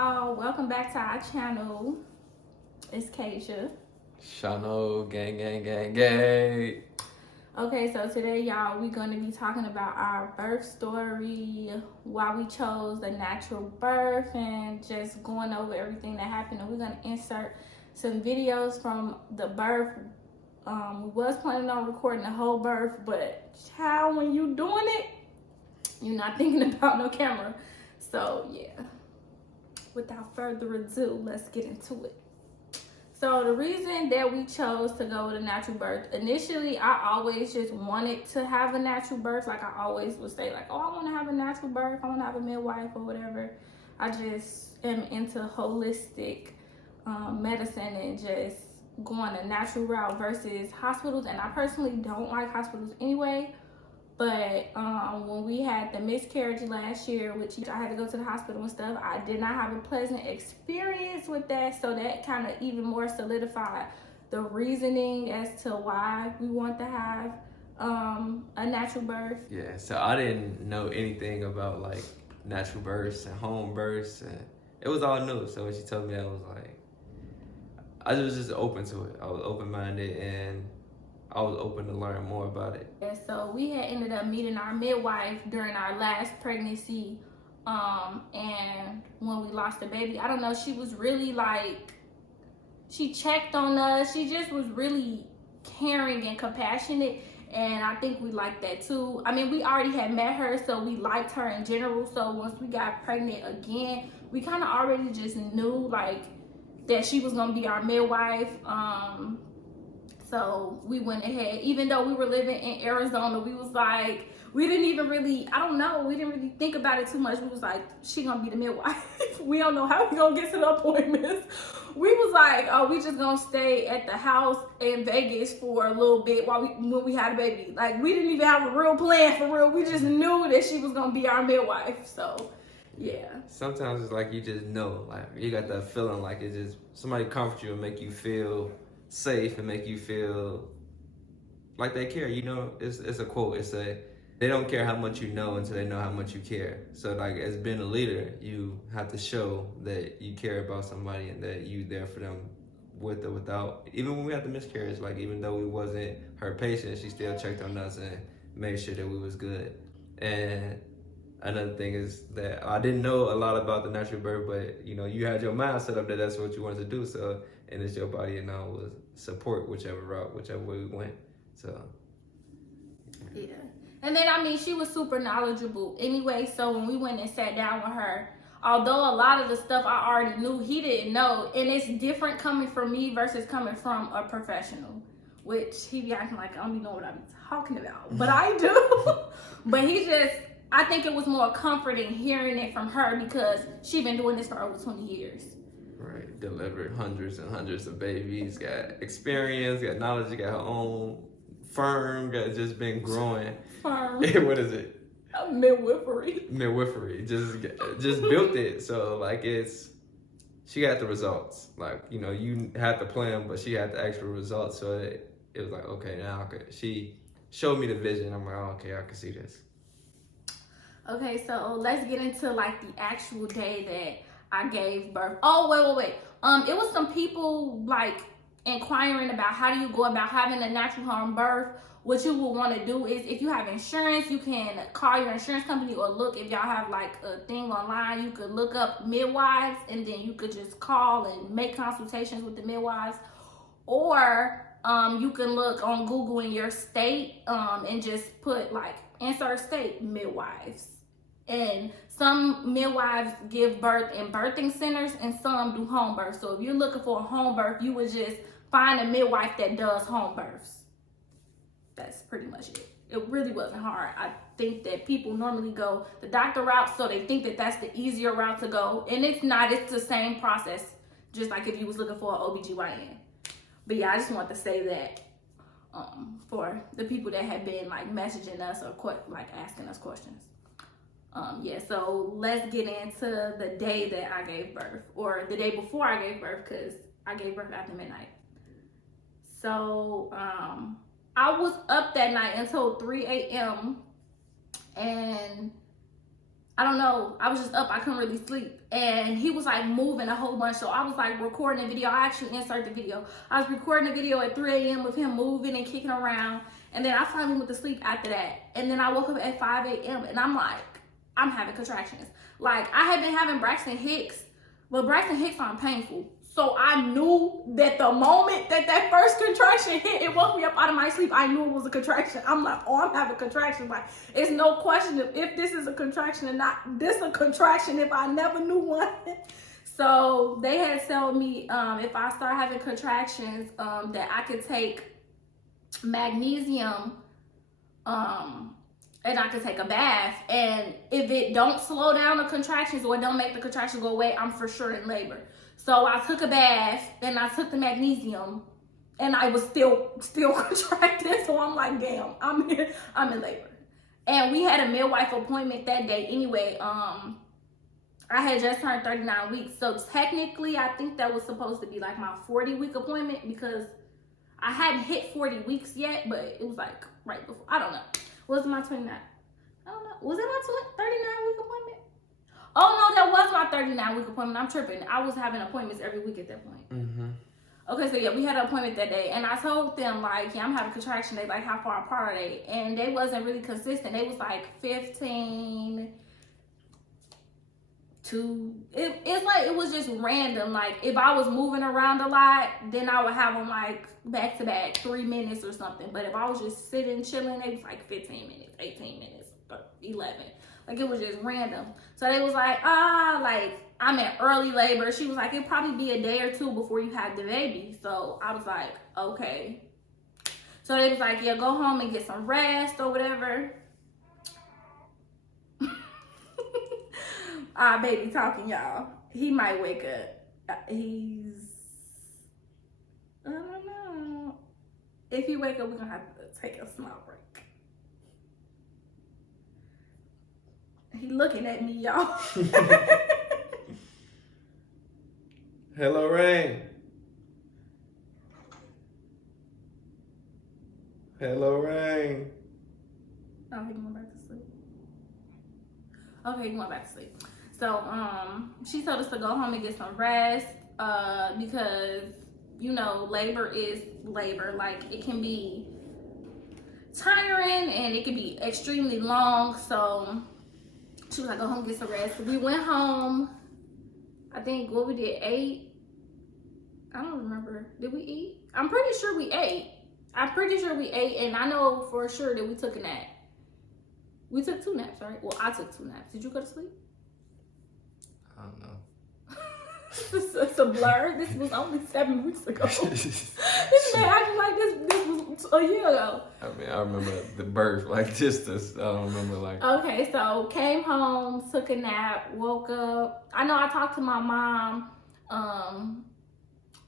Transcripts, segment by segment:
y'all, welcome back to our channel. It's Kasia. Shawn, gang. Okay, so today y'all, we're going to be talking about our birth story, why we chose the natural birth, and just going over everything that happened. And we're going to insert some videos from the birth. We was planning on recording the whole birth, but child, when you doing it, you're not thinking about no camera. So yeah, without further ado, let's get into it. So the reason that we chose to go with a natural birth, initially I always just wanted to have a natural birth. Like I always would say like, oh, I want to have a natural birth, I want to have a midwife or whatever. I just am into holistic medicine and just going a natural route versus hospitals. And I personally don't like hospitals anyway. But when we had the miscarriage last year, which I had to go to the hospital and stuff, I did not have a pleasant experience with that. So that kind of even more solidified the reasoning as to why we want to have a natural birth. Yeah, so I didn't know anything about like natural births and home births, and it was all new. So when she told me, I was like, I was just open to it. I was open-minded and I was open to learn more about it. And so we had ended up meeting our midwife during our last pregnancy. And when we lost the baby, I don't know, she was really like, she checked on us. She just was really caring and compassionate. And I think we liked that too. I mean, we already had met her, so we liked her in general. So once we got pregnant again, we kind of already just knew like that she was gonna be our midwife. So we went ahead, even though we were living in Arizona, we was like, we didn't even really, I don't know, we didn't really think about it too much. We was like, she gonna be the midwife. We don't know how we gonna get to the appointments. We was like, oh, we just gonna stay at the house in Vegas for a little bit when we had a baby. Like, we didn't even have a real plan for real. We just knew that she was gonna be our midwife, so. Yeah. Sometimes it's like you just know, like you got that feeling like it just, somebody comfort you and make you feel safe and make you feel like they care. You know, it's a quote. It's they don't care how much you know until they know how much you care. So like as being a leader, you have to show that you care about somebody and that you there for them with or without. Even when we had the miscarriage, like even though we wasn't her patient, she still checked on us and made sure that we was good. And another thing is that I didn't know a lot about the natural birth, but you know, you had your mind set up that that's what you wanted to do. So, and it's your body, and I will support whichever route, whichever way we went. So, yeah. And then, I mean, she was super knowledgeable anyway. So when we went and sat down with her, although a lot of the stuff I already knew, he didn't know. And it's different coming from me versus coming from a professional, which he be acting like I don't even know what I'm talking about, but I do. But he just, I think it was more comforting hearing it from her because she's been doing this for over 20 years. Right, delivered hundreds and hundreds of babies, got experience, got knowledge, got her own firm, got just been growing. Firm. What is it? Midwifery. Midwifery, just built it. So like she got the results. Like, you know, you had the plan, but she had the actual results. So it was like, okay, now she showed me the vision. I'm like, oh, okay, I can see this. Okay, so let's get into like the actual day that I gave birth. Oh, wait. It was some people like inquiring about how do you go about having a natural home birth. What you will want to do is if you have insurance, you can call your insurance company or look if y'all have like a thing online. You could look up midwives and then you could just call and make consultations with the midwives. Or you can look on Google in your state and just put like insert state midwives. And some midwives give birth in birthing centers and some do home birth. So if you're looking for a home birth, you would just find a midwife that does home births. That's pretty much it. It really wasn't hard. I think that people normally go the doctor route, so they think that that's the easier route to go. And it's not. It's the same process, just like if you was looking for an OBGYN. But yeah, I just want to say that for the people that have been like messaging us or like asking us questions. Yeah, so let's get into the day that I gave birth, or the day before I gave birth, because I gave birth after midnight. So I was up that night until 3 a.m. and I don't know. I was just up. I couldn't really sleep. And he was like moving a whole bunch. So I was like recording a video. I actually insert the video. I was recording a video at 3 a.m. with him moving and kicking around. And then I finally went to sleep after that. And then I woke up at 5 a.m. and I'm like, I'm having contractions. Like, I had been having Braxton Hicks, but Braxton Hicks aren't painful. So I knew that the moment that first contraction hit, it woke me up out of my sleep. I knew it was a contraction. I'm like, oh, I'm having contractions. Like, it's no question if this is a contraction or not. This is a contraction if I never knew one. So they had told me if I start having contractions, that I could take magnesium, and I could take a bath. And if it don't slow down the contractions or don't make the contractions go away, I'm for sure in labor. So I took a bath and I took the magnesium and I was still contracting. So I'm like, damn, I'm in labor. And we had a midwife appointment that day anyway. I had just turned 39 weeks. So technically I think that was supposed to be like my 40-week appointment because I hadn't hit 40 weeks yet, but it was like right before. I don't know. Was it my 29? I don't know. Was it my 39-week appointment? Oh, no, that was my 39-week appointment. I'm tripping. I was having appointments every week at that point. Mm-hmm. Okay, so yeah, we had an appointment that day. And I told them, like, yeah, I'm having contraction. They like, how far apart are they? And they wasn't really consistent. They was like 15 to... It's like, it was just random. Like, if I was moving around a lot, then I would have them like back-to-back 3 minutes or something. But if I was just sitting, chilling, it was like 15 minutes, 18 minutes, 11. Like, it was just random. So they was like, like, I'm in early labor. She was like, it'll probably be a day or two before you have the baby. So I was like, okay. So they was like, yeah, go home and get some rest or whatever. Baby talking, y'all. He might wake up. I don't know. If he wake up, we're going to have to take a small break. He looking at me, y'all. Hello, Rain. Hello, Rain. Oh, he went back to sleep. Okay, he went back to sleep. So, she told us to go home and get some rest, because, you know, labor is labor. Like, it can be tiring and it can be extremely long. So, she was like, go home and get some rest. We went home. I think what we did, ate. I don't remember. Did we eat? I'm pretty sure we ate. And I know for sure that we took a nap. We took 2 naps, right? Well, I took 2 naps. Did you go to sleep? I don't know. It's a blur. This was only 7 weeks ago. This man acting like this was a year ago. I mean, I remember the birth, like just this. I don't remember like. Okay, so came home, took a nap, woke up. I know I talked to my mom,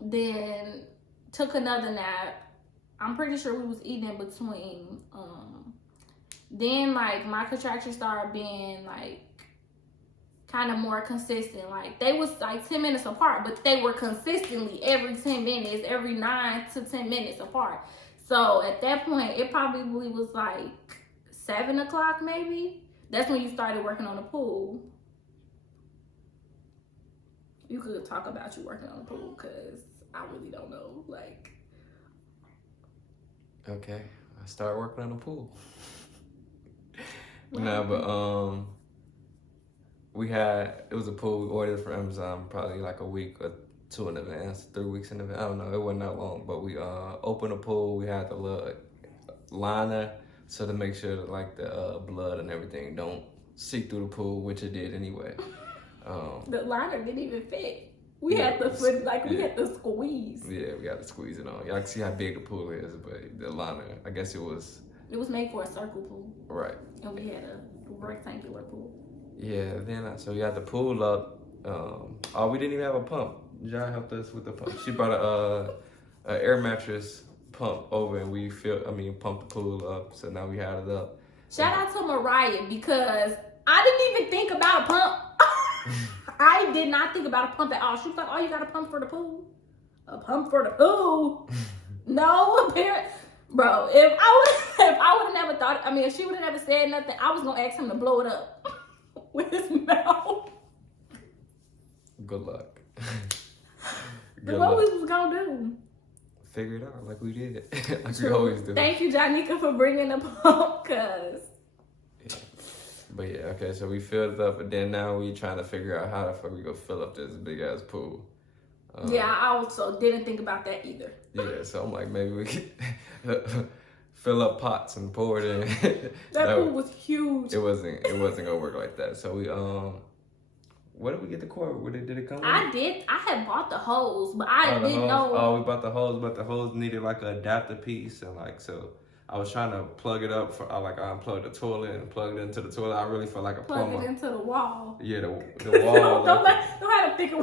then took another nap. I'm pretty sure we was eating in between. Then like my contractions started being like kind of more consistent. Like they was like 10 minutes apart, but they were consistently every 10 minutes, every 9 to 10 minutes apart. So at that point, it probably was like 7 o'clock maybe. That's when you started working on the pool. You could talk about you working on the pool because I really don't know. Like, okay, I started working on the pool. Nah, but it was a pool we ordered from Amazon probably like a week or 2 in advance, 3 weeks in advance. I don't know, it wasn't that long, but we opened the pool. We had the little liner so to make sure that like the blood and everything don't seep through the pool, which it did anyway. The liner didn't even fit. We had to squeeze. Yeah, we had to squeeze it on. Y'all can see how big the pool is, but the liner, I guess it was made for a circle pool. Right. And we had a rectangular pool. Yeah, then so we had the pool up. We didn't even have a pump. John helped us with the pump. She brought a air mattress pump over and we pumped the pool up. So now we had it up. Shout out to Mariah because I didn't even think about a pump. I did not think about a pump at all. She was like, oh, you got a pump for the pool? A pump for the pool? No, apparently. Bro, if I would have never thought, if she would have never said nothing, I was going to ask him to blow it up. with his mouth. Good luck. Good what we was gonna do? Figure it out like we did. Like True. We always do. Thank you, Janika, for bringing the podcast. Yeah. But yeah, okay, so we filled it up, and then now we trying to figure out how the fuck we gonna fill up this big ass pool. Yeah, I also didn't think about that either. Yeah, so I'm like, maybe we could fill up pots and pour it in. That pool was huge. It wasn't gonna work like that. So we where did we get the cord? Where did it come? I had bought the hose, but I didn't know. Oh, we bought the hose, but the hose needed like an adapter piece, and like so. I was trying to plug it up I unplugged the toilet and plugged it into the toilet. I really felt like a plumber. Plug it into the wall. Yeah, the wall. don't have to think we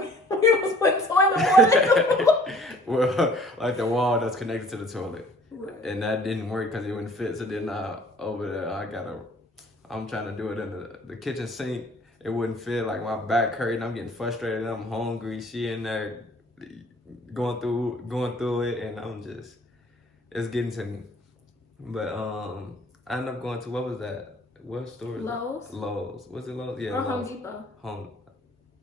was putting toilet water in the wall. Well, like the wall that's connected to the toilet. Right. And that didn't work because it wouldn't fit. So then over there, I'm trying to do it in the kitchen sink. It wouldn't fit. Like my back hurting. I'm getting frustrated. I'm hungry. She in there going through it, and it's getting to me. But I ended up going to, what was that? What store is Lowe's? It? Lowe's. Was it Lowe's? Yeah, or Lowe's. Home Depot.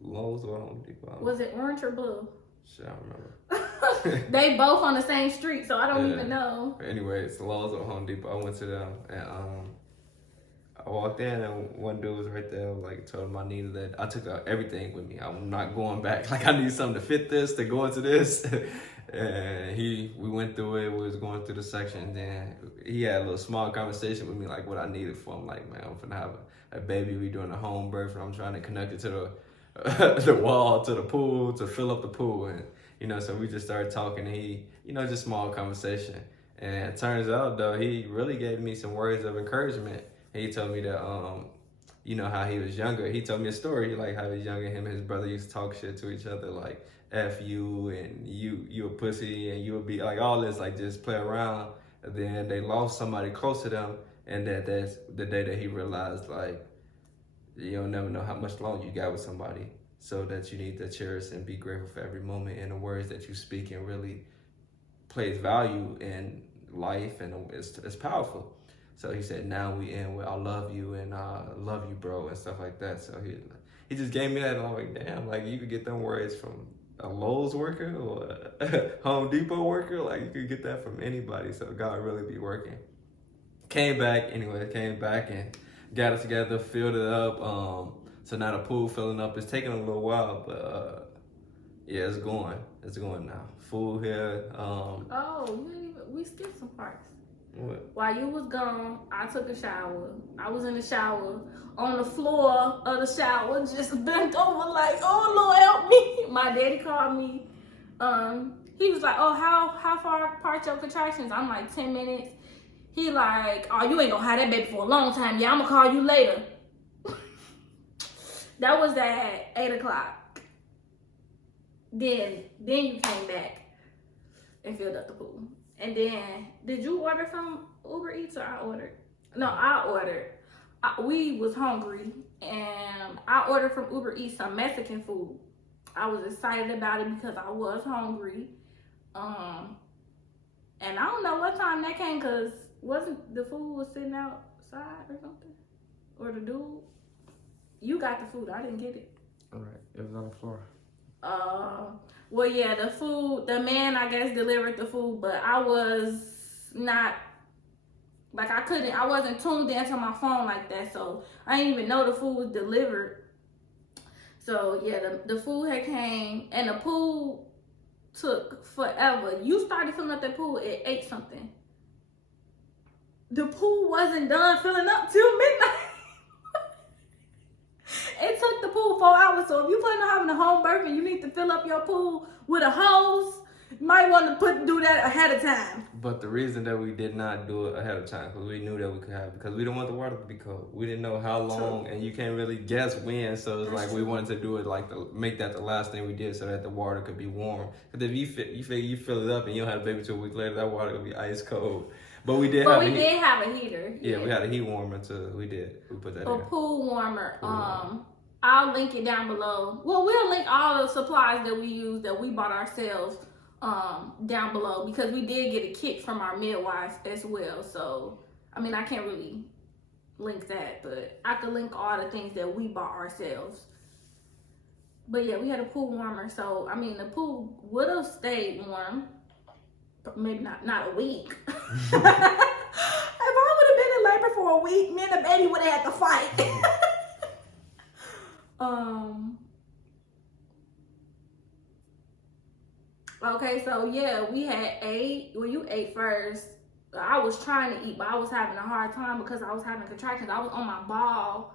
Lowe's or Home Depot? Was it orange or blue? Shit, I don't remember. They both on the same street, so I don't even know. Anyway, it's Lowe's or Home Depot. I went to them, and I walked in, and one dude was right there. Like, told him I needed that. I took everything with me. I'm not going back. Like, I need something to fit this, to go into this. And we went through it. We was going through the section, and then he had a little small conversation with me, like what I needed for him. Like, man, I'm finna have a baby. We doing a home birth, and I'm trying to connect it to the wall, to the pool, to fill up the pool. And so we just started talking. And he, just small conversation. And it turns out though, he really gave me some words of encouragement. And he told me that how he was younger. He told me a story, like how he was younger. Him and his brother used to talk shit to each other, like F you and you a pussy and you would be like all this, like just play around. And then they lost somebody close to them, and that's the day that he realized, like, you don't never know how much longer you got with somebody, so that you need to cherish and be grateful for every moment, and the words that you speak and really plays value in life, and it's powerful. So he said, now we end with I love you and I love you, bro, and stuff like that. So he just gave me that, and I'm like, damn, like you could get them words from a Lowe's worker or a Home Depot worker. Like you could get that from anybody. So God really be working. Came back and got it together, filled it up. So now the pool filling up. It's taking a little while, but yeah, it's going. It's going now. Full here. We skipped some parts. What? While you was gone, I took a shower. I was in the shower, on the floor of the shower, just bent over like, oh Lord, help me. My daddy called me. He was like, oh, how far apart your contractions? I'm like, 10 minutes. He like, oh, you ain't gonna have that baby for a long time. Yeah, I'm gonna call you later. That was at 8 o'clock. Then you came back and filled up the pool. And then, did you order from Uber Eats or I ordered? No, I ordered. We was hungry, and I ordered from Uber Eats some Mexican food. I was excited about it because I was hungry. And I don't know what time that came, because wasn't the food was sitting outside or something? Or the dude? You got the food. I didn't get it. All right. It was on the floor. Well, yeah, the man, I guess, delivered the food, but I was not, like, I wasn't tuned into my phone like that, so I didn't even know the food was delivered. So, yeah, the food had came, and the pool took forever. You started filling up that pool at 8 something. The pool wasn't done filling up till midnight. It took the pool 4 hours, so if you plan on having a home birth and you need to fill up your pool with a hose, you might want to do that ahead of time. But the reason that we did not do it ahead of time, because we knew that we could have, because we didn't want the water to be cold. We didn't know how long, True. And you can't really guess when, so it's like we wanted to do it like make that the last thing we did, so that the water could be warm. Because if you fill it up and you don't have a baby 2 weeks later, that water could be ice cold. But we did have a heater. Yeah, we had a heat warmer too. We put that in. A pool warmer. I'll link it down below. Well, we'll link all the supplies that we use that we bought ourselves down below, because we did get a kit from our midwife as well. So, I mean, I can't really link that, but I could link all the things that we bought ourselves. But yeah, we had a pool warmer, so I mean the pool would have stayed warm, but maybe not a week. If I would have been in labor for a week, me and the baby would have had to fight. Okay, so yeah, we had ate. Well, you ate first. I was trying to eat, but I was having a hard time because I was having contractions. I was on my ball,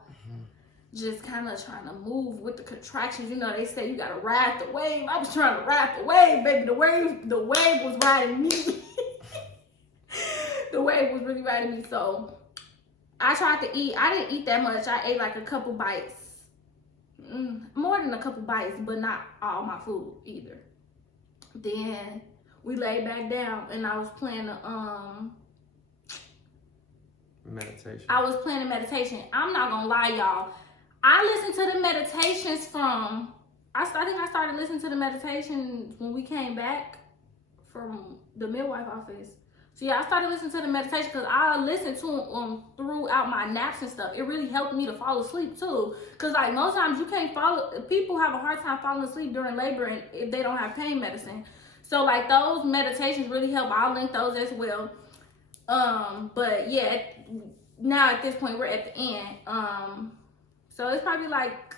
just kind of trying to move with the contractions. You know, they say you gotta ride the wave. I was trying to ride the wave, baby. The wave was riding me. The wave was really riding me. So I tried to eat. I didn't eat that much. I ate like a couple bites, more than a couple bites, but not all my food either. Then we laid back down and I was playing meditation. I was playing a meditation. I'm not gonna lie, y'all. I listened to the meditations from I think I started listening to the meditations when we came back from the midwife office. So yeah, I started listening to the meditation because I listened to them throughout my naps and stuff. It really helped me to fall asleep too. Cause like most times you can't people have a hard time falling asleep during labor and if they don't have pain medicine. So like those meditations really help. I'll link those as well. But yeah, now at this point we're at the end. So it's probably like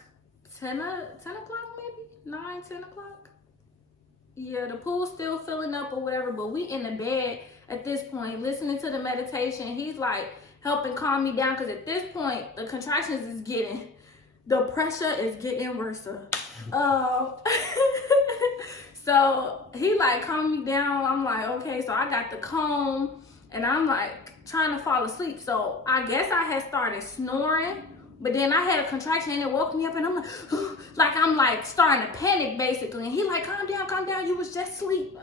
10 o'clock maybe? 10 o'clock? Yeah, the pool's still filling up or whatever, but we in the bed at this point, listening to the meditation. He's like helping calm me down because at this point, the contractions is the pressure is getting worse. So he like calmed me down. I'm like, okay, so I got the comb and I'm like trying to fall asleep. So I guess I had started snoring. But then I had a contraction and it woke me up and I'm like, I'm like starting to panic basically. And he like, calm down, you was just asleep.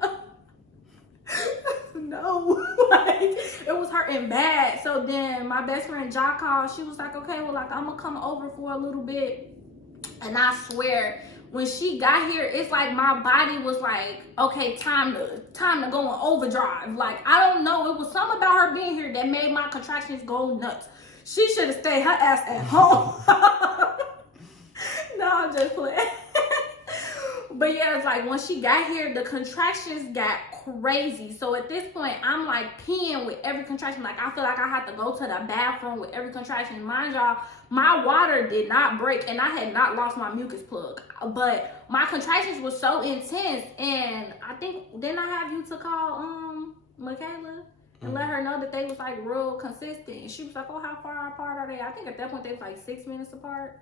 No, like it was hurting bad. So then my best friend Ja called. She was like, okay, well, like I'm gonna come over for a little bit. And I swear, when she got here, it's like my body was like, okay, time to go in overdrive. Like I don't know, it was something about her being here that made my contractions go nuts. She should have stayed her ass at home. No, I'm just playing. But yeah, it's like when she got here, the contractions got crazy. So at this point, I'm like peeing with every contraction. Like I feel like I had to go to the bathroom with every contraction. Mind y'all, my water did not break and I had not lost my mucus plug. But my contractions were so intense. And I think, didn't I have you to call Michaela? And let her know that they was like real consistent. And she was like, oh, how far apart are they? I think at that point they was like 6 minutes apart.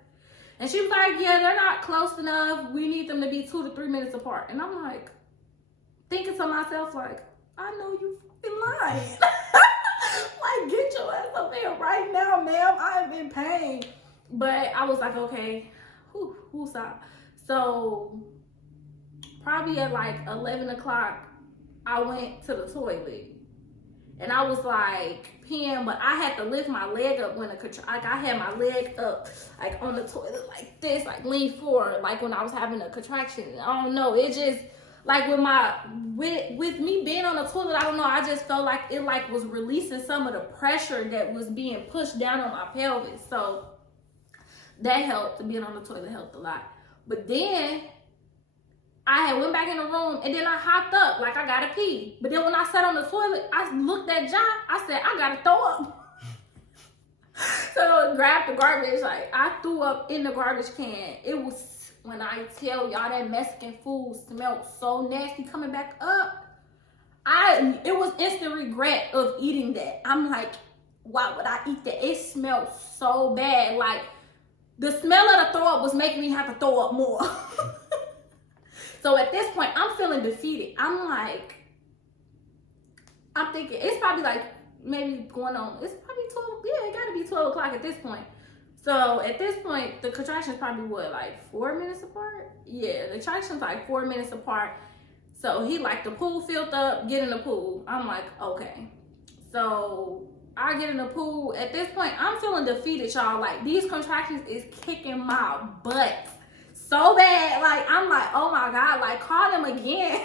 And she was like, yeah, they're not close enough. We need them to be 2 to 3 minutes apart. And I'm like, thinking to myself, like, I know you fucking lying. Like, get your ass up here right now, ma'am. I am in pain. But I was like, okay, who's stop? So probably at like 11 o'clock, I went to the toilet. And I was like peeing, but I had to lift my leg up when I had my leg up like on the toilet like this, like lean forward, like when I was having a contraction. I don't know, it just like with me being on the toilet, I don't know, I just felt like it like was releasing some of the pressure that was being pushed down on my pelvis. So that helped. Being on the toilet helped a lot. But then I had went back in the room and then I hopped up like I gotta pee. But then when I sat on the toilet, I looked at John. I said, I gotta throw up. So I grabbed the garbage. Like I threw up in the garbage can. It was, when I tell y'all, that Mexican food smelled so nasty coming back up. It was instant regret of eating that. I'm like, why would I eat that? It smelled so bad. Like the smell of the throw up was making me have to throw up more. So at this point, I'm feeling defeated. I'm thinking, it's probably like maybe going on, it's probably 12, yeah, it gotta be 12 o'clock at this point. So at this point, the contraction's probably what, like 4 minutes apart? Yeah, the contraction's like 4 minutes apart. So he like, the pool filled up, get in the pool. I'm like, okay. So I get in the pool. At this point, I'm feeling defeated, y'all. Like these contractions is kicking my butt so bad. Like I'm like, oh my God, like call them again.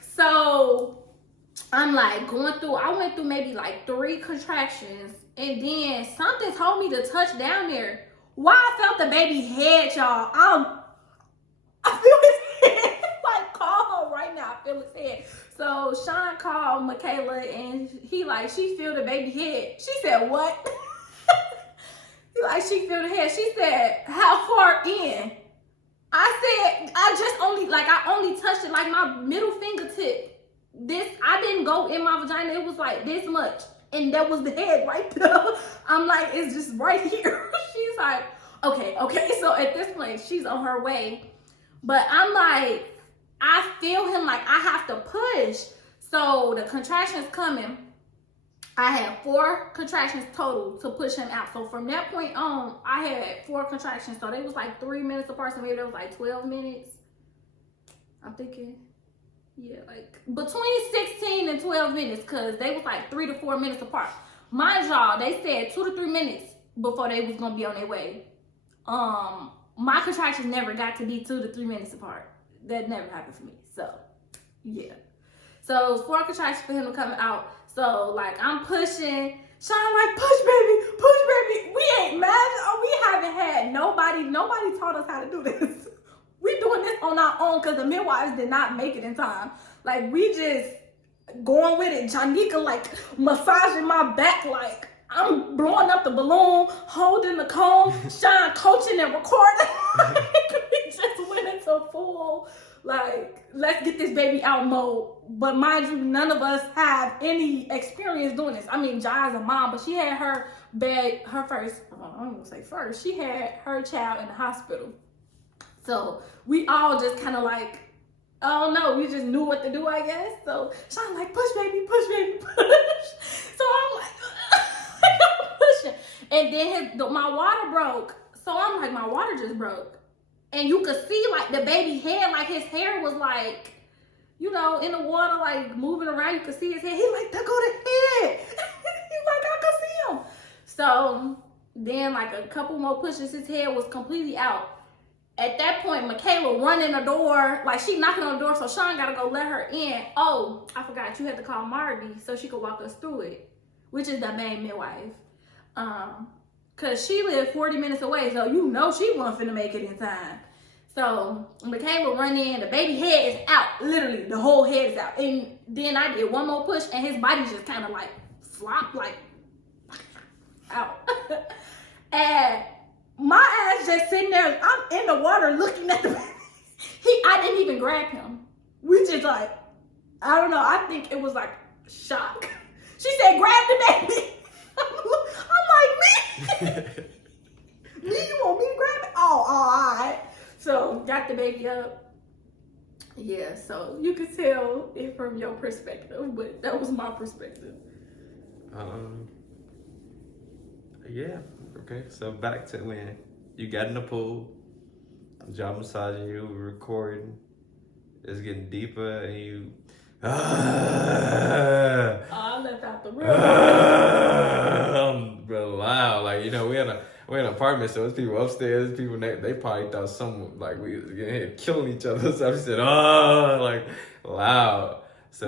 So I'm like going through, I went through maybe like 3 contractions, and then something told me to touch down there. Why I felt the baby head, y'all. I feel his head. Like, call her right now. I feel his head. So Shawn called Michaela, and he like, she feel the baby head. She said, what? He like, she feel the head. She said, how far in? I said, I only touched it like my middle fingertip. I didn't go in my vagina. It was like this much. And that was the head right there. I'm like, it's just right here. She's like, okay. So at this point, she's on her way. But I'm like, I feel him like I have to push. So the contractions coming. I had 4 contractions total to push him out. So from that point on, I had 4 contractions. So they was like 3 minutes apart. So maybe that was like 12 minutes. I'm thinking, yeah, like between 16 and 12 minutes, because they was like 3 to 4 minutes apart. Mind y'all, they said 2 to 3 minutes before they was gonna be on their way. My contractions never got to be 2 to 3 minutes apart. That never happened for me. So yeah. So it was 4 contractions for him to come out. So like I'm pushing. Shawn like, push baby. We ain't mad. Oh, we haven't had nobody taught us how to do this. We doing this on our own because the midwives did not make it in time. Like, we just going with it. Janika like massaging my back, like I'm blowing up the balloon, holding the cone. Shawn coaching and recording. We just went into full, like, let's get this baby out mode. But mind you, none of us have any experience doing this. I mean, Jai's a mom, but she had her first, I don't even say first, she had her child in the hospital. So we all just kind of like, oh no, we just knew what to do, I guess. So Shawn like, push baby, push. So I'm like, pushing. And then my water broke. So I'm like, my water just broke. And you could see like the baby head, like his hair was like, you know, in the water, like moving around. You could see his head. He like, there go the head. He's like, I could see him. So then like a couple more pushes, his head was completely out. At that point, Michaela running the door, like she knocking on the door, so Shawn gotta go let her in. Oh, I forgot, you had to call Marby so she could walk us through it, which is the main midwife. Cause she lived 40 minutes away, so you know she wasn't finna make it in time. So Michaela run in, the baby head is out, literally, the whole head is out. And then I did one more push and his body just kind of like flopped, like out. And my ass just sitting there, I'm in the water looking at the baby. I didn't even grab him. We just like, I don't know, I think it was like shock. She said, grab the baby. I'm like, me? Me, you want me to grab it? Oh, all right. So got the baby up. Yeah, so you could tell it from your perspective, but that was my perspective. Yeah. Okay. So back to when you got in the pool, job massaging you, recording. It's getting deeper, and you. I left out the room. Bro, loud. Like, you know, we're in an apartment, so there's people upstairs, people they probably thought some like we was getting here killing each other. So I said, like loud. So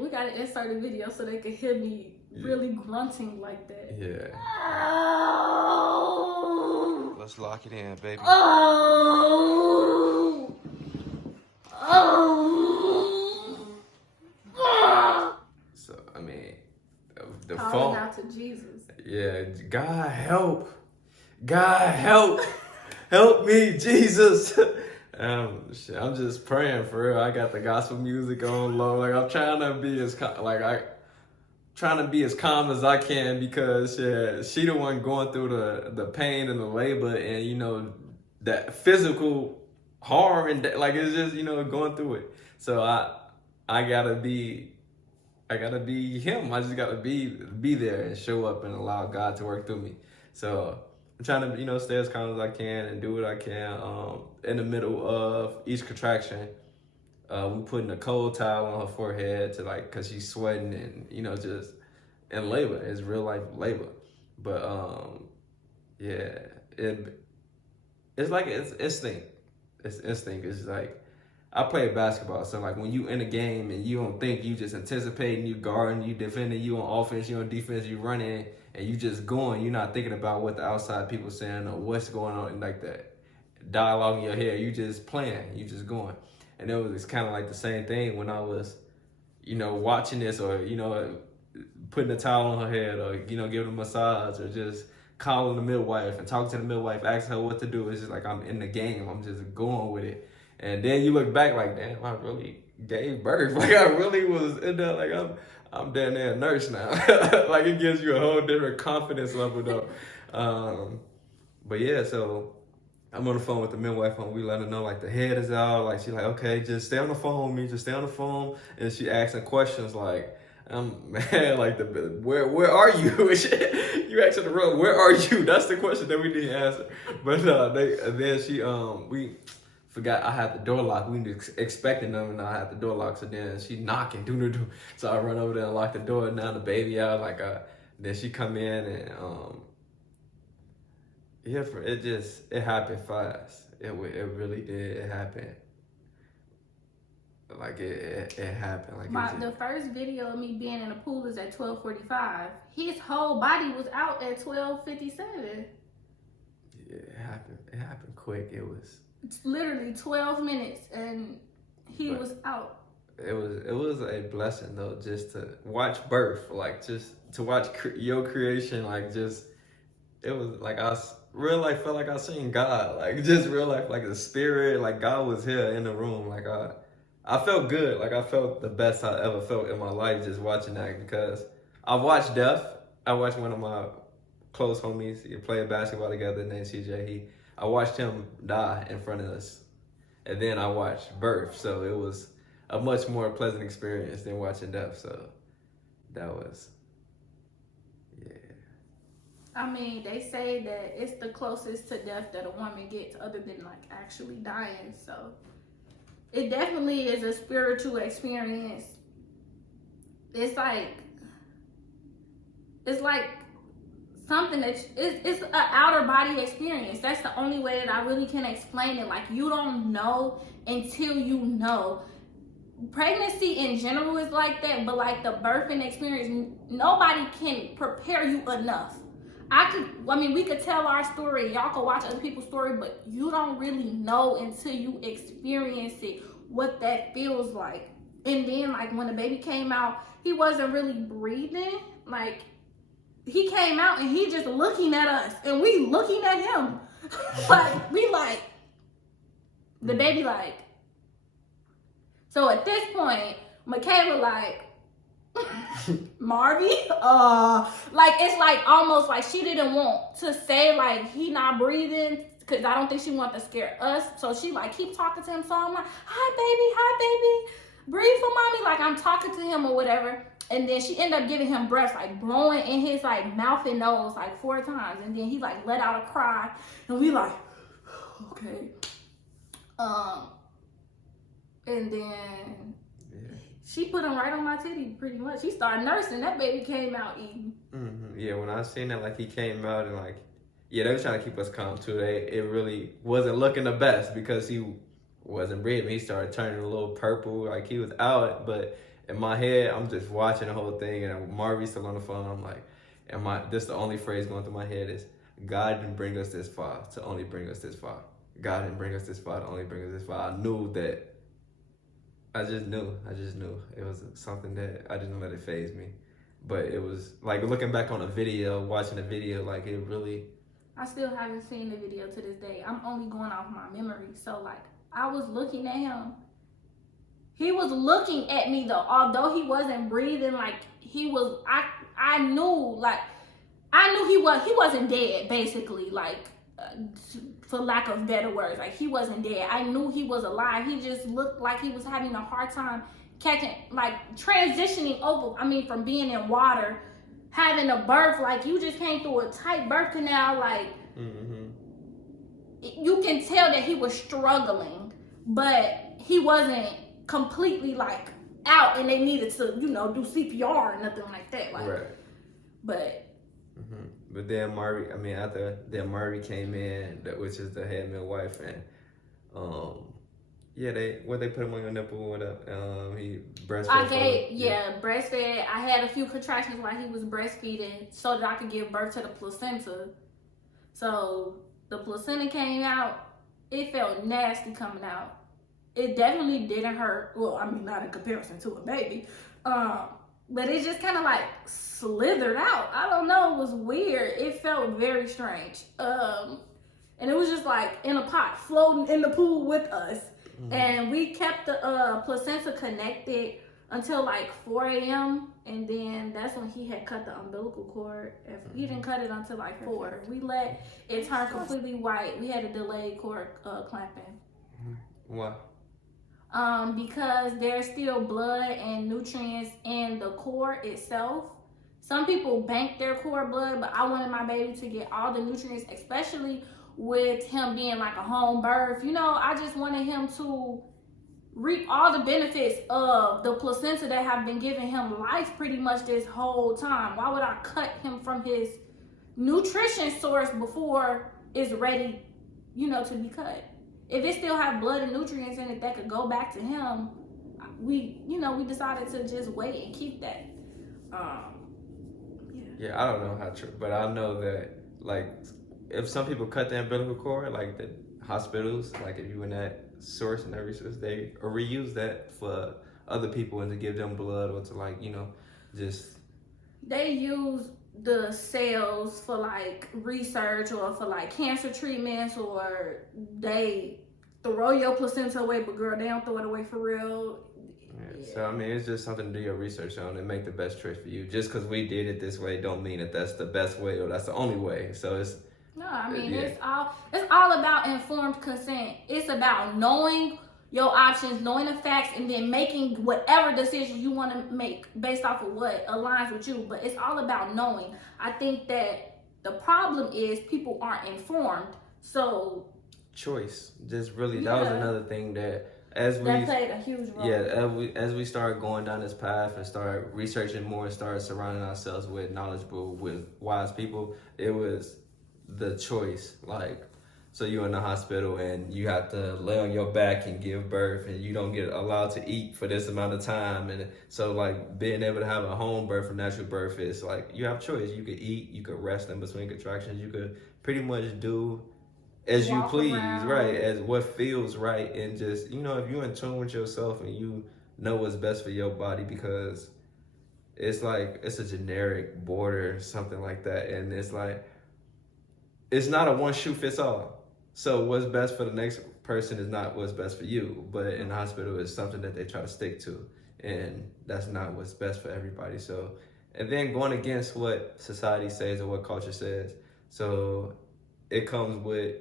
we gotta insert a video so they can hear me really grunting like that. Yeah. Oh. Let's lock it in, baby. Oh. So I mean, the calling phone. out to Jesus. Yeah, God help me, Jesus. I'm just praying for real. I got the gospel music on low. Like I'm trying to be as calm as I can, because she the one going through the pain and the labor, and you know that physical harm, and like it's just, you know, going through it. So I gotta be him. I just gotta be there and show up and allow God to work through me. So I'm trying to, you know, stay as calm as I can and do what I can. In the middle of each contraction, we putting a cold towel on her forehead to like, cause she's sweating and, you know, just in labor. It's real life labor. But yeah, it's like it's instinct. It's instinct. It's like I played basketball, so like when you in a game and you don't think, you just anticipating, you guarding, you defending, you on offense, you on defense, you running, and you just going. You're not thinking about what the outside people saying or what's going on like that dialogue in your head. You just playing, you just going. And it's kind of like the same thing when I was, watching this, or putting a towel on her head, or giving a massage, or just calling the midwife and talking to the midwife, asking her what to do. It's just like I'm in the game. I'm just going with it. And then you look back like, damn, I really gave birth. Like I really was in there. Like I'm down there a nurse now. Like it gives you a whole different confidence level though. But yeah, so I'm on the phone with the midwife, and we let her know like the head is out. Like she's like, okay, just stay on the phone with me. Just stay on the phone. And she asking questions like, man, like where are you? You asking the room, where are you? That's the question that we didn't answer. But we forgot I had the door locked. We was expecting them, and I had the door locked. So then she knocking, do. So I run over there and lock the door. And now the baby out. Then she come in and yeah, it happened fast. It really did. It happened. Like it happened. Like the first video of me being in the pool is at 12:45. His whole body was out at 12:57. Yeah, it happened. It happened quick. It's literally 12 minutes and he was out. It was a blessing though, just to watch birth, like just to watch your creation, like just it was like real life felt like I seen God, like just real life, like the spirit, like God was here in the room, like I felt good, like I felt the best I ever felt in my life just watching that, because I watched death. I watched one of my close homies, he played basketball together named CJ. I watched him die in front of us, and then I watched birth, so it was a much more pleasant experience than watching death. So that was, yeah. I mean, they say that it's the closest to death that a woman gets other than like actually dying. So it definitely is a spiritual experience. It's like something that it's an outer body experience. That's the only way that I really can explain it. Like you don't know until you know. Pregnancy in general is like that, but like the birthing experience, nobody can prepare you enough. We could tell our story, y'all could watch other people's story, but you don't really know until you experience it, what that feels like. And then like when the baby came out, he wasn't really breathing. Like he came out and he just looking at us and we looking at him. Like we like the baby like. So at this point, Michaela like, Marvy, like it's like almost like she didn't want to say like he not breathing, because I don't think she wanted to scare us. So she like keep talking to him. So I'm like, hi baby, breathe for mommy. Like I'm talking to him or whatever. And then she ended up giving him breath, like blowing in his like mouth and nose like 4 times. And then he like let out a cry, and we like, okay. And then she put him right on my titty, pretty much. She started nursing. That baby came out eating. Mm-hmm. Yeah, when I seen that, like he came out and like, yeah, they was trying to keep us calm too. It really wasn't looking the best because he wasn't breathing. He started turning a little purple, like he was out. But in my head, I'm just watching the whole thing, and Marvy's still on the phone. I'm like, this the only phrase going through my head is, God didn't bring us this far to only bring us this far. God didn't bring us this far to only bring us this far. I knew that. I just knew. It was something that I didn't let it faze me. But it was like looking back on a video, watching the video, like it really. I still haven't seen the video to this day. I'm only going off my memory. So like I was looking at him. He was looking at me though, although he wasn't breathing. Like he was. I knew he wasn't dead. Basically, like. For lack of better words, like he wasn't dead. I knew he was alive. He just looked like he was having a hard time transitioning over. From being in water, having a birth, like you just came through a tight birth canal, like you can tell that he was struggling, but he wasn't completely like out and they needed to, do CPR or nothing like that. Like, right. But. But then after Marvy came in, which is the head midwife, and Yeah, they put him on your nipple. What up? He breastfed. I gave, breastfed. I had a few contractions while he was breastfeeding so that I could give birth to the placenta. So the placenta came out. It felt nasty coming out. It definitely didn't hurt. Well, I mean, not in comparison to a baby. But it just kind of like slithered out. I don't know. It was weird. It felt very strange. And it was just like in a pot floating in the pool with us. Mm-hmm. And we kept the placenta connected until like 4 a.m. And then that's when he had cut the umbilical cord. He didn't cut it until like 4. We let it turn completely white. We had a delayed cord clamping. Why? Because there's still blood and nutrients in the cord itself. Some people bank their cord blood, but I wanted my baby to get all the nutrients, especially with him being like a home birth. You know, I just wanted him to reap all the benefits of the placenta that have been giving him life pretty much this whole time. Why would I cut him from his nutrition source before it's ready, to be cut? If it still have blood and nutrients in it that could go back to him, we decided to just wait and keep that. Yeah, I don't know how true, but I know that like if some people cut the umbilical cord, like the hospitals, like if you in that source and every source, they reuse that for other people and to give them blood or to just. They use the cells for like research or for like cancer treatments, or they throw your placenta away, but girl, they don't throw it away for real. Yeah. So I mean, it's just something to do your research on and make the best choice for you. Just because we did it this way don't mean that that's the best way or that's the only way. So it's it's all about informed consent. It's about knowing your options, knowing the facts, and then making whatever decision you want to make based off of what aligns with you. But it's all about knowing. I think that the problem is people aren't informed. So choice, just really, that was another thing that that played a huge role. Yeah, as we started going down this path and started researching more and started surrounding ourselves with knowledgeable, with wise people, it was the choice. Like, so you're in the hospital and you have to lay on your back and give birth, and you don't get allowed to eat for this amount of time. And so like being able to have a home birth or natural birth is like, you have choice. You could eat, you could rest in between contractions, you could pretty much do as you please, right? As what feels right. And just, if you're in tune with yourself and you know what's best for your body, because it's like, it's a generic border, something like that. And it's like, it's not a one shoe fits all. So what's best for the next person is not what's best for you. But in the hospital, it's something that they try to stick to. And that's not what's best for everybody. So, and then going against what society says or what culture says. So it comes with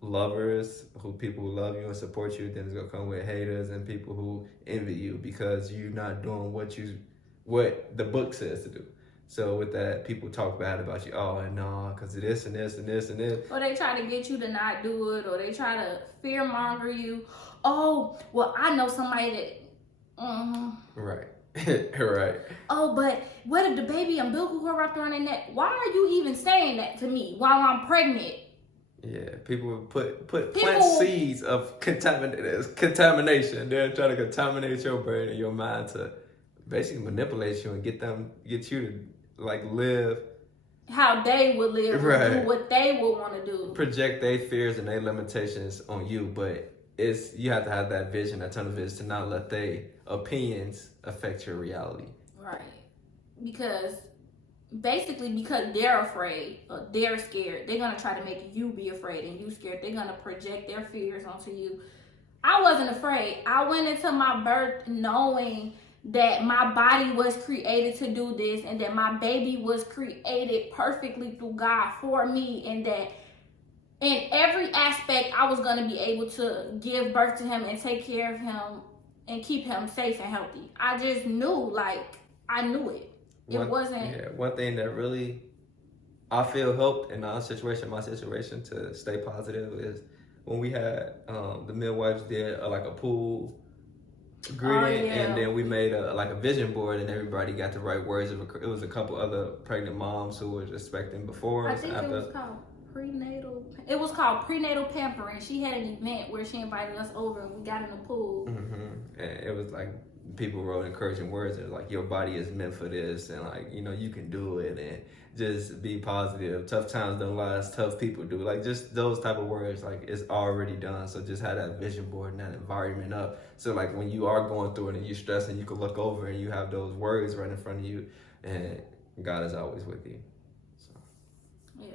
lovers, people who love you and support you. Then it's gonna come with haters and people who envy you because you're not doing what the book says to do. So with that, people talk bad about you. Oh, and no, because of this and this and this and this. Or they try to get you to not do it, or they try to fear monger you. Oh, well, I know somebody that. Right. Right. Oh, but what if the baby umbilical cord wrapped around their neck? Why are you even saying that to me while I'm pregnant? Yeah, people plant seeds of contamination. They're trying to contaminate your brain and your mind to basically manipulate you and get you to like live how they would live, right, or do what they would want to do. Project their fears and their limitations on you, but you have to have that vision, that tunnel vision, to not let their opinions affect your reality. Right. Because they're afraid or they're scared, they're gonna try to make you be afraid and you scared. They're gonna project their fears onto you. I wasn't afraid. I went into my birth knowing that my body was created to do this, and that my baby was created perfectly through God for me, and that in every aspect I was going to be able to give birth to him and take care of him and keep him safe and healthy. I just knew, I knew it. One thing that really I feel helped in my situation to stay positive is when we had the midwives did like a pool greeting, and then we made a vision board, and everybody got the right words. It was a couple other pregnant moms who were expecting before. I think it was called It was called prenatal pampering. She had an event where she invited us over and we got in the pool. And it was like people wrote encouraging words and like your body is meant for this and like you can do it and just be positive. Tough times don't last, tough people do. Like just those type of words, like it's already done. So just have that vision board and that environment up. So like when you are going through it and you're stressing, you can look over and you have those words right in front of you and God is always with you. So yeah.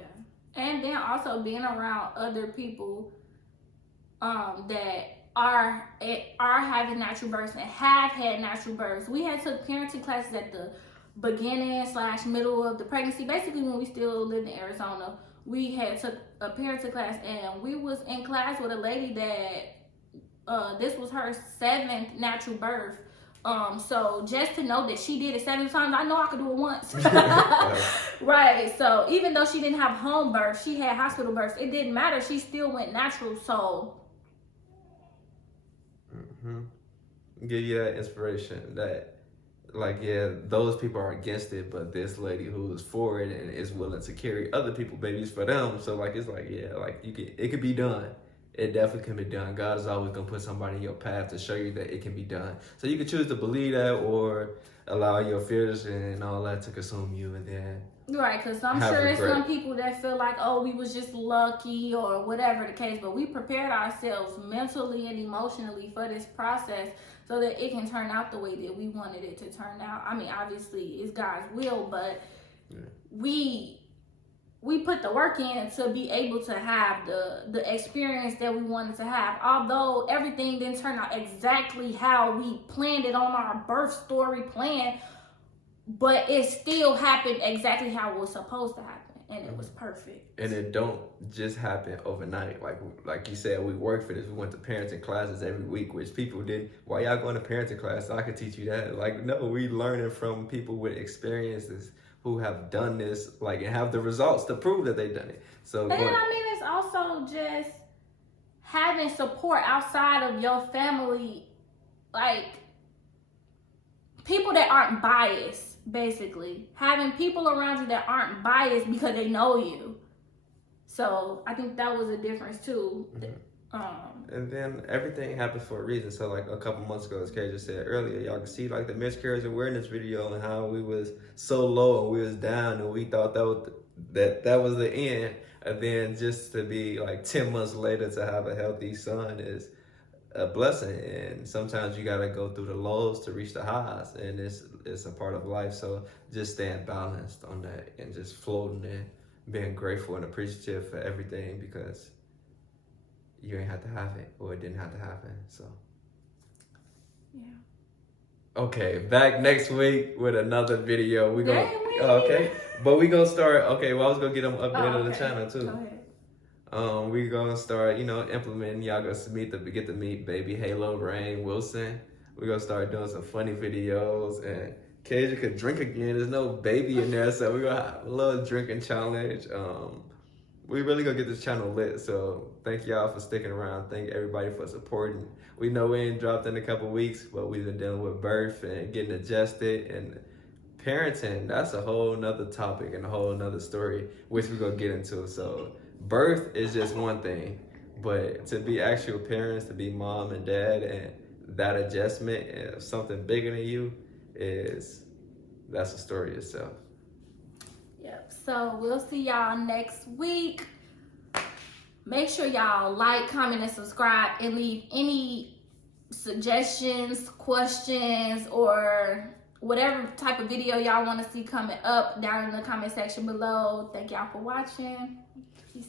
And then also being around other people that are having natural births and have had natural births. We had took parenting classes at the beginning/middle of the pregnancy. Basically, when we still lived in Arizona, we had took a parenting class, and we was in class with a lady that this was her 7th natural birth. So just to know that she did it 7 times, I know I could do it once. Right. So even though she didn't have home birth, she had hospital births. It didn't matter. She still went natural. So give you that inspiration that like those people are against it, but this lady who is for it and is willing to carry other people's babies for them. So like it's like like it could be done. It definitely can be done. God is always gonna put somebody in your path to show you that it can be done. So you can choose to believe that or allow your fears and all that to consume you, and then right, because I'm sure there's some people that feel like, oh, we was just lucky or whatever the case, but we prepared ourselves mentally and emotionally for this process so that it can turn out the way that we wanted it to turn out. I mean, obviously it's God's will, but we put the work in to be able to have the experience that we wanted to have. Although everything didn't turn out exactly how we planned it on our birth story plan, but it still happened exactly how it was supposed to happen, and it was perfect. And it don't just happen overnight. Like you said, we worked for this. We went to parenting classes every week, which people did. Why y'all going to parenting class? I could teach you that. Like, no, we learning from people with experiences who have done this, like, and have the results to prove that they've done it. So, and I mean, it's also just having support outside of your family, like people that aren't biased, basically. Having people around you that aren't biased because they know you. So I think that was a difference too. And then everything happens for a reason. So like a couple months ago, as Kasia said earlier, y'all can see like the miscarriage awareness video and how we was so low and we was down and we thought that was the end. And then just to be like 10 months later to have a healthy son is a blessing. And sometimes you gotta go through the lows to reach the highs, and it's a part of life. So just staying balanced on that and just floating and being grateful and appreciative for everything, because you ain't have to have it, or it didn't have to happen. So yeah. Okay, back next week with another video. But we gonna start. Okay, well I was gonna get them updated on the channel too. Go ahead. We gonna start, implementing. Y'all gonna get to meet baby Halo Rain Wilson. We gonna start doing some funny videos, and Kasia could drink again. There's no baby in there, so we gonna have a little drinking challenge. We really gonna get this channel lit. So thank y'all for sticking around. Thank everybody for supporting. We know we ain't dropped in a couple weeks, but we've been dealing with birth and getting adjusted, and parenting. That's a whole nother topic and a whole nother story, which we're gonna get into. So birth is just one thing, but to be actual parents, to be mom and dad, and that adjustment and something bigger than you that's a story itself. Yep. So we'll see y'all next week. Make sure y'all like, comment, and subscribe, and leave any suggestions, questions, or whatever type of video y'all want to see coming up down in the comment section below. Thank y'all for watching. Peace.